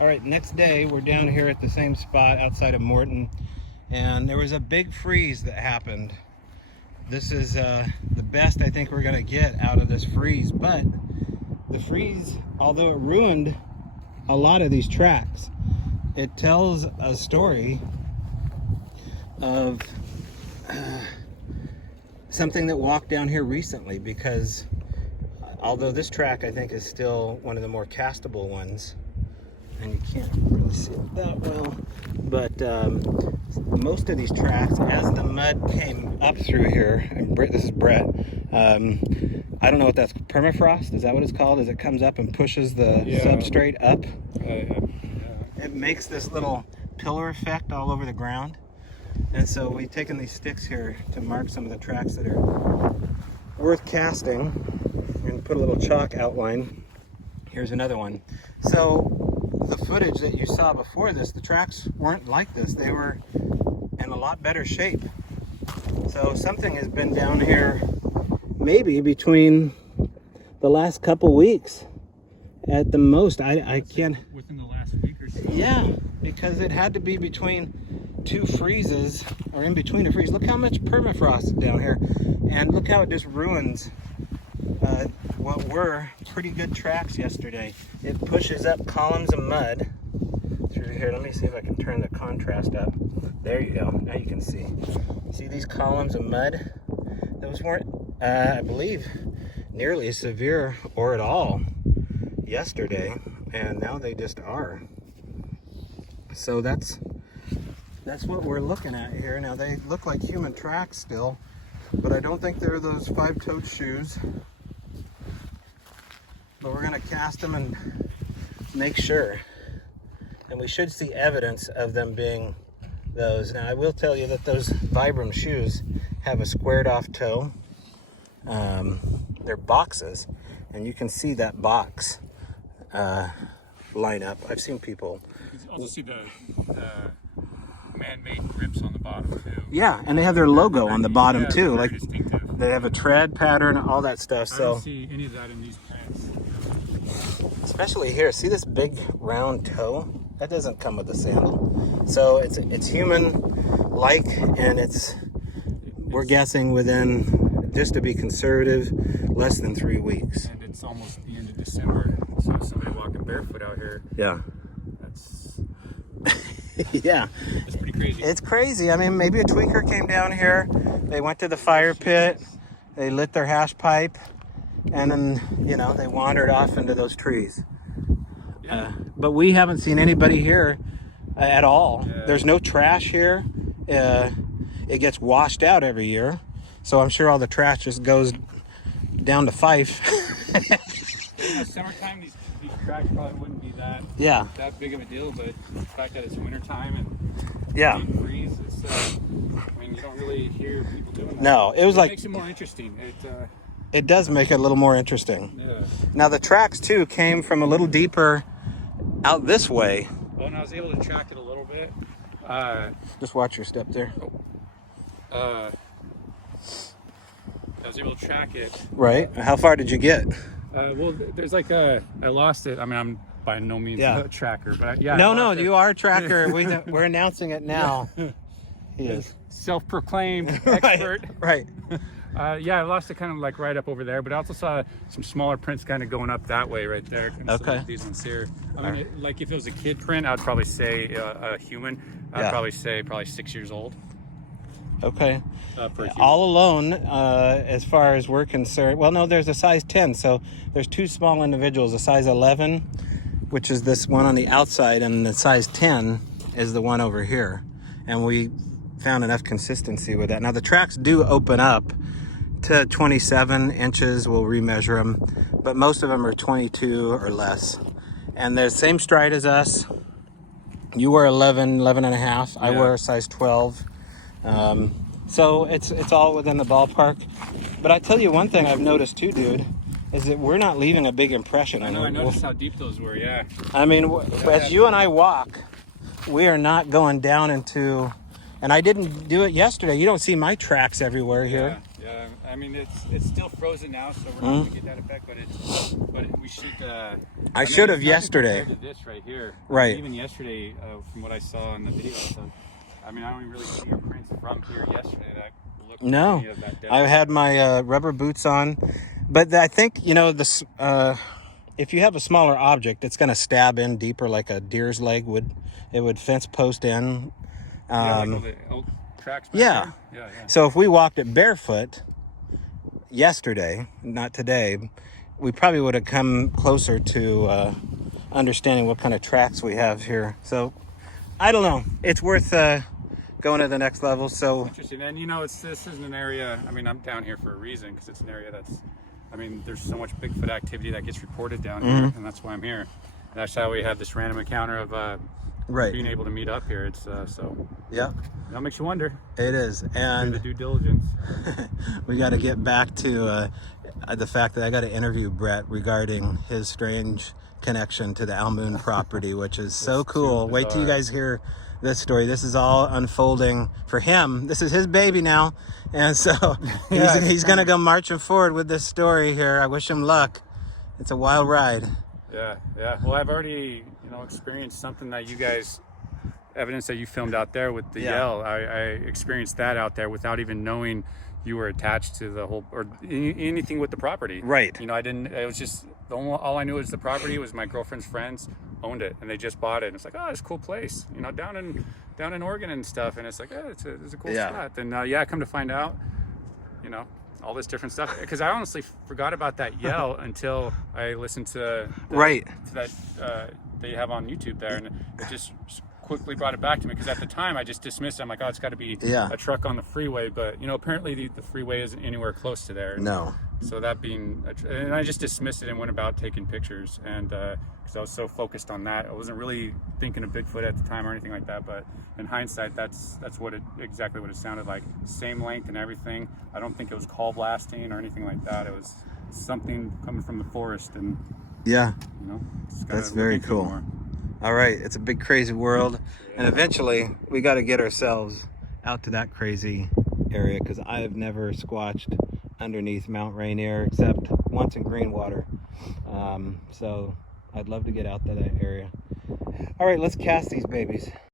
All right, next day we're down here at the same spot outside of Morton, and there was a big freeze that happened. This is the best I think we're gonna get out of this freeze, but the freeze, although it ruined a lot of these tracks, it tells a story of something that walked down here recently, because although this track I think is still one of the more castable ones, and you can't really see it that well, but most of these tracks, as the mud came up through here, and this is Brett, I don't know what that's, permafrost, is that what it's called? As it comes up and pushes the substrate up, it makes this little pillar effect all over the ground. And so we've taken these sticks here to mark some of the tracks that are worth casting and put a little chalk outline. Here's another one. So the footage that you saw before this, the tracks weren't like this. They were in a lot better shape. So something has been down here maybe between the last couple weeks at the most. I can't... Within the last week or so? Yeah, because it had to be between two freezes, or in between a freeze. Look how much permafrost is down here, and look how it just ruins what were pretty good tracks yesterday. It pushes up columns of mud through here. Let me see if I can turn the contrast up. There you go. Now you can see. See these columns of mud? Those weren't, I believe, nearly as severe or at all yesterday, and now they just are. So that's what we're looking at here. Now they look like human tracks still, but I don't think they're those 5-toed shoes. But we're gonna cast them and make sure. And we should see evidence of them being those. Now I will tell you that those Vibram shoes have a squared off toe. They're boxes, and you can see that box line up. I've seen people. You can also see the man-made grips on the bottom too. Yeah, and they have their logo on the bottom too. Like distinctive. they have a tread pattern, all that stuff. I So don't see any of that in these prints. especially here, see this big round toe? That doesn't come with the sandal. So it's human-like, and we're guessing within, just to be conservative, less than 3 weeks. And it's almost the end of December, so somebody walking barefoot out here. Yeah. That's Yeah. It's pretty crazy. It's crazy. I mean, maybe a tweaker came down here, they went to the fire pit, they lit their hash pipe, and then, you know, they wandered off into those trees. But we haven't seen anybody here at all. Yeah. There's no trash here. It gets washed out every year, so I'm sure all the trash just goes down to Fife. Summertime, these tracks probably wouldn't be that big of a deal, but the fact that it's wintertime and freeze, it's, I mean, you don't really hear people doing that. No, it was It like, makes it more interesting. it does make it a little more interesting. Yeah. Now the tracks too came from a little deeper out this way. Well, and I was able to track it a little bit. Just watch your step there. I was able to track it. Right. How far did you get? Well, there's like I lost it. I mean, I'm by no means a tracker, but No, you are a tracker. We're announcing it now. He is. Self-proclaimed expert. Right. I lost it kind of like right up over there, but I also saw some smaller prints kind of going up that way right there. Okay. Like these ones here. I mean, like if it was a kid print, I'd probably say a human. I'd probably say 6 years old. Okay. For a human. All alone, as far as we're concerned. Well, no, there's a size 10. So there's two small individuals, a size 11, which is this one on the outside, and the size 10 is the one over here. And we found enough consistency with that. Now the tracks do open up to 27 inches. We'll remeasure them, but most of them are 22 or less. And they're the same stride as us. You were 11 and a half. I wear a size 12. So it's all within the ballpark. But I tell you one thing I've noticed too, dude, is that we're not leaving a big impression. I know, I noticed how deep those were, yeah. I mean, as you and I walk, we are not going down into, and I didn't do it yesterday. You don't see my tracks everywhere here. Yeah. Yeah, I mean it's still frozen now, so we're not going to get that effect. But we should. I should have yesterday. Compared to this right here, right? Even yesterday, from what I saw in the video, so, I mean I don't even really see your prints from here yesterday that look. No, any of that depth. I had my rubber boots on, but I think this. If you have a smaller object, it's going to stab in deeper, like a deer's leg would. It would fence post in. Like all the oak tracks. Yeah. Yeah. So if we walked it barefoot yesterday, not today, we probably would have come closer to understanding what kind of tracks we have here. So I don't know. It's worth going to the next level. So interesting. And this isn't an area. I mean, I'm down here for a reason, because it's an area that's. I mean, there's so much Bigfoot activity that gets reported down here, and that's why I'm here. And that's how we have this random encounter of being able to meet up here. It's so. Yeah. That makes you wonder. It is, and do the due diligence. We got to get back to the fact that I got to interview Brett regarding his strange connection to the Almoon property, which is so cool. Wait till you guys hear this story. This is all unfolding for him. This is his baby now, and so he's gonna go marching forward with this story here. I wish him luck. It's a wild ride. Yeah. Well, I've already experienced something that you guys, evidence that you filmed out there with the yell. I experienced that out there without even knowing you were attached to the whole or anything with the property. Right. I didn't. It was just all I knew was the property was my girlfriend's friends owned it, and they just bought it. And it's like, oh, it's a cool place, down in Oregon and stuff. And it's like, oh, it's a cool spot. And I come to find out, all this different stuff. Because I honestly forgot about that yell until I listened to that they have on YouTube there, and it just quickly brought it back to me, because at the time I just dismissed it. I'm like, oh, it's got to be a truck on the freeway, but apparently the freeway isn't anywhere close to there. No. So that being, and I just dismissed it and went about taking pictures, and because I was so focused on that, I wasn't really thinking of Bigfoot at the time or anything like that. But in hindsight, that's exactly what it sounded like. Same length and everything. I don't think it was call blasting or anything like that. It was something coming from the forest, and that's very cool. All right, it's a big crazy world, and eventually we got to get ourselves out to that crazy area, because I have never squatched underneath Mount Rainier except once in Greenwater. So I'd love to get out to that area. All right, let's cast these babies.